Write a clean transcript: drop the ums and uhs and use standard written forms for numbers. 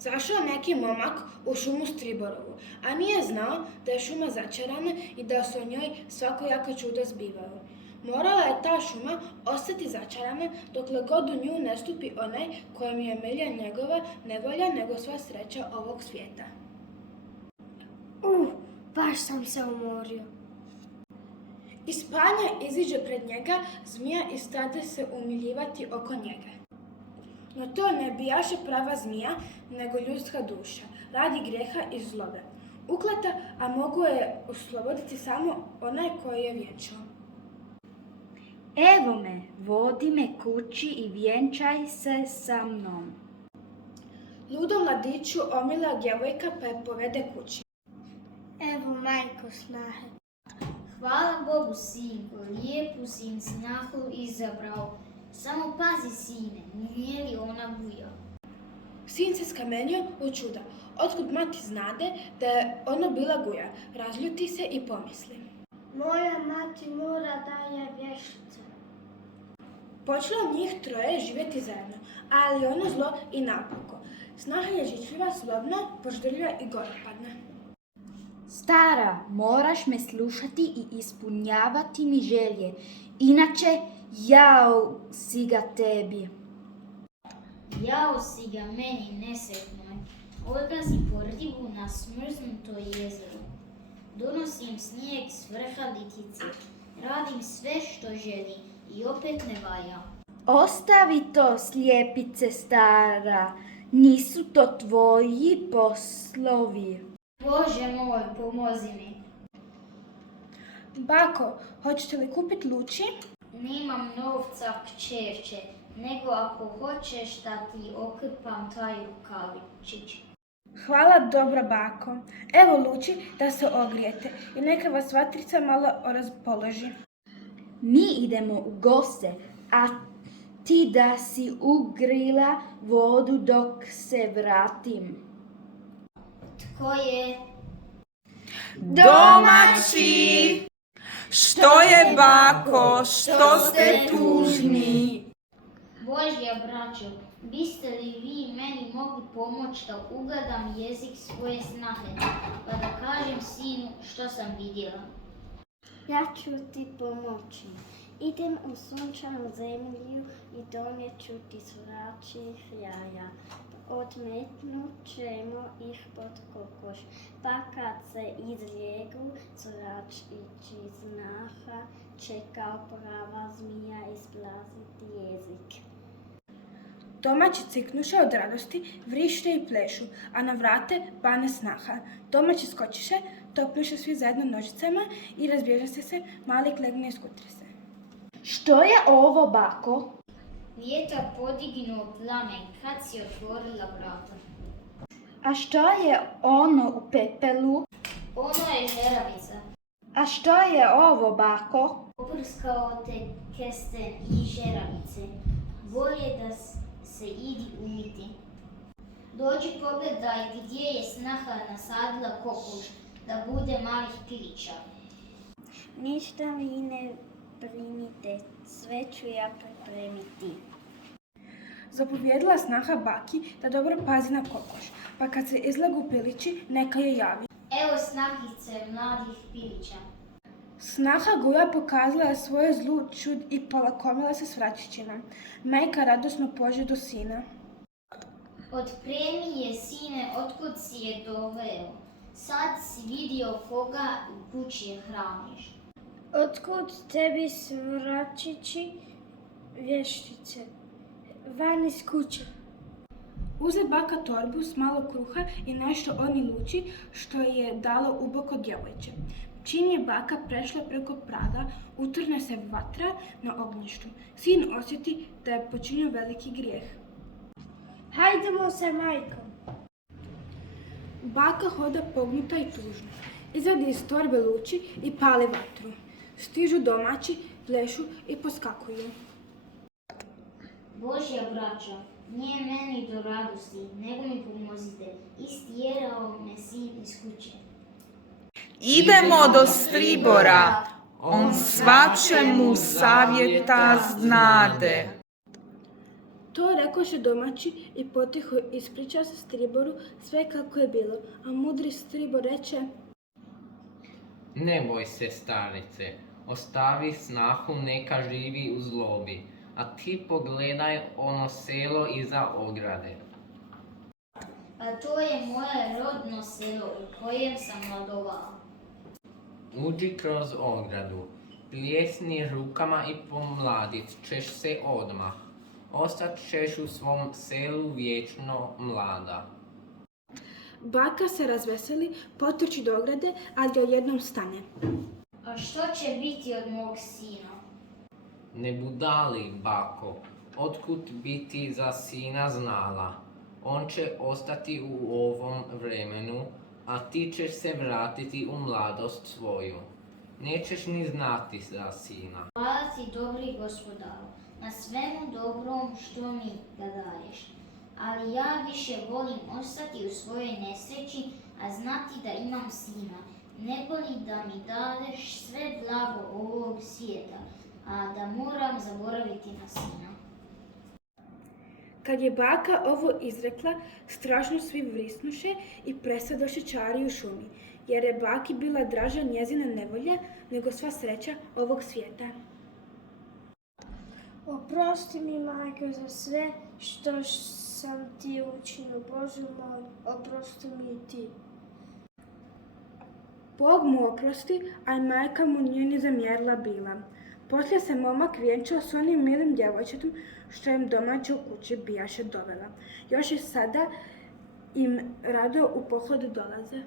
Zašao neki momak u šumu Striborovu, a nije znao da je šuma začarana i da se u njoj svakojaka čuda zbivaju. Morala je ta šuma ostati začarana dokle god u nju ne stupi onaj kojem je milija njegova nevolja nego sva sreća ovog svijeta. Baš sam se umorio. Iz spanja iziđe pred njega zmija i stade se umiljivati oko njega. No to ne bijaše prava zmija, nego ljudska duša, radi grijeha i zlobe. Ukleta, a mogu je osloboditi samo onaj koji je vjenčao. Evo me, vodi me kući i vjenčaj se sa mnom. Ludom mladiću omila djevojka pa je povede kući. Evo majko snahe. Hvala Bogu, sinko, lijepu sin snahu izabrao. Samo pazi, sine, nije li ona buja? Sin se skamenio od čuda. Otkud mati znade da je ona bila guja, razljuti se i pomisli. Moja mati mora da je vještica. Počelo njih troje živjeti zajedno, ali ono zlo i napako. Snaha je žičljiva, slobna, poždrljiva i goropadna. Stara, moraš me slušati i ispunjavati mi želje, inače jao si ga tebi. Jao si ga meni nesretnoj, odlazi po ribu na smrznuto jezero. Donosim snijeg s vrha litice, radim sve što želi i opet ne valja. Ostavi to, slijepice stara, nisu to tvoji poslovi. Bože moj, pomozi mi. Bako, hoćete li kupiti luči? Nemam novca, kćerče, nego ako hoćeš da ti okrpam taj rukavičić. Hvala dobro, bako. Evo luči da se ogrijete i neka vas vatrica malo raspoloži. Mi idemo u goste, a ti da si ugrila vodu dok se vratim. Tko je? Domaći! Što je, bako? Što ste tužni? Božja braćo, biste li vi meni mogli pomoći da ugledam jezik svoje snahe, pa da kažem sinu što sam vidjela? Ja ću ti pomoći. Idem u sunčanu zemlju i donijet ću ti cvračih jaja. Odmetnut ćemo ih pod kokoš, pa kad se izlijegu cvračići snaha će kao prava zmija isplaziti jezik. Domaći ciknuše od radosti, vrište i plešu, a na vrate bane snaha. Domaći skočiše, topnuše svi zajedno nožicama i razbježaše se, mali klegne i skutrese. Što je ovo, bako? Vjetar podignuo plamen kad si otvorila vrata. A što je ono u pepelu? Ono je žeravica. A što je ovo, bako? Poprskao te kesten i žeravice. Bolje da se idi umiti. Dođi pogledaj gdje je snaha nasadila kokoš, da bude malih pilića. Ništa vi ne brinite, sve ću ja pripremiti. Zapovjedila snaha baki da dobro pazi na kokoš, pa kad se izlegu pilići, neka je javi. Evo snahice mladih pilića. Snaha guja pokazala je svoje zlu čud i polakomila se s vračićima. Majka radosno pože do sina. Otpremi je, sine, otkud si je doveo. Sad si vidio koga u kući je hraniš. Otkud tebi svračići vještice? Van iz kuće. Uze baka torbu s malo kruha i nešto oni luči što je dalo uboko djevojče. Čim je baka prešla preko praga, utrne se vatra na ognjištu. Sin osjeti da je počinio veliki grijeh. Hajdemo se, majko. Baka hoda pognuta i tužna. Izvadi iz torbe luči i pali vatru. Stižu domaći, plešu i poskakuju. Božja braća, nije meni do radosti, nego mi pomozite. Istjerao me sin iz kuće. Idemo do Stribora, on svačemu savjeta znade. To rekoše domaći i potiho ispriča se Striboru sve kako je bilo, a mudri Stribor reče: Ne boj se, starice, ostavi snahu neka živi u zlobi, a ti pogledaj ono selo iza ograde. A to je moje rodno selo u kojem sam mladovao. Uđi kroz ogradu, pljesni rukama i pomladit ćeš se odmah. Ostat ćeš u svom selu vječno mlada. Baka se razveseli, potrči do ograde, ali odjednom stane. A što će biti od mog sina? Ne budali, bako, otkud bi ti za sina znala? On će ostati u ovom vremenu, a ti ćeš se vratiti u mladost svoju. Nećeš ni znati za sina. Hvala ti, dobri gospodaru, na svemu dobrom što mi ga daješ. Ali ja više volim ostati u svojoj nesreći, a znati da imam sina, nego li da mi dadeš sve blago ovog svijeta, a da moram zaboraviti na sina. Kad je baka ovo izrekla, strašno svi vrisnuše i presadoše čari u šumi, jer je baki bila draža njezina nevolja nego sva sreća ovog svijeta. Oprosti mi, majko, za sve što sam ti učinio. Bože moj, oprosti mi i ti. Bog mu oprosti, a i majka mu nije ni zamjerila bila. Poslije se momak vjenčao s onim milim djevojčetom što im domaće u kući bijaše dovela. Još i sada im rado u pohodu dolaze.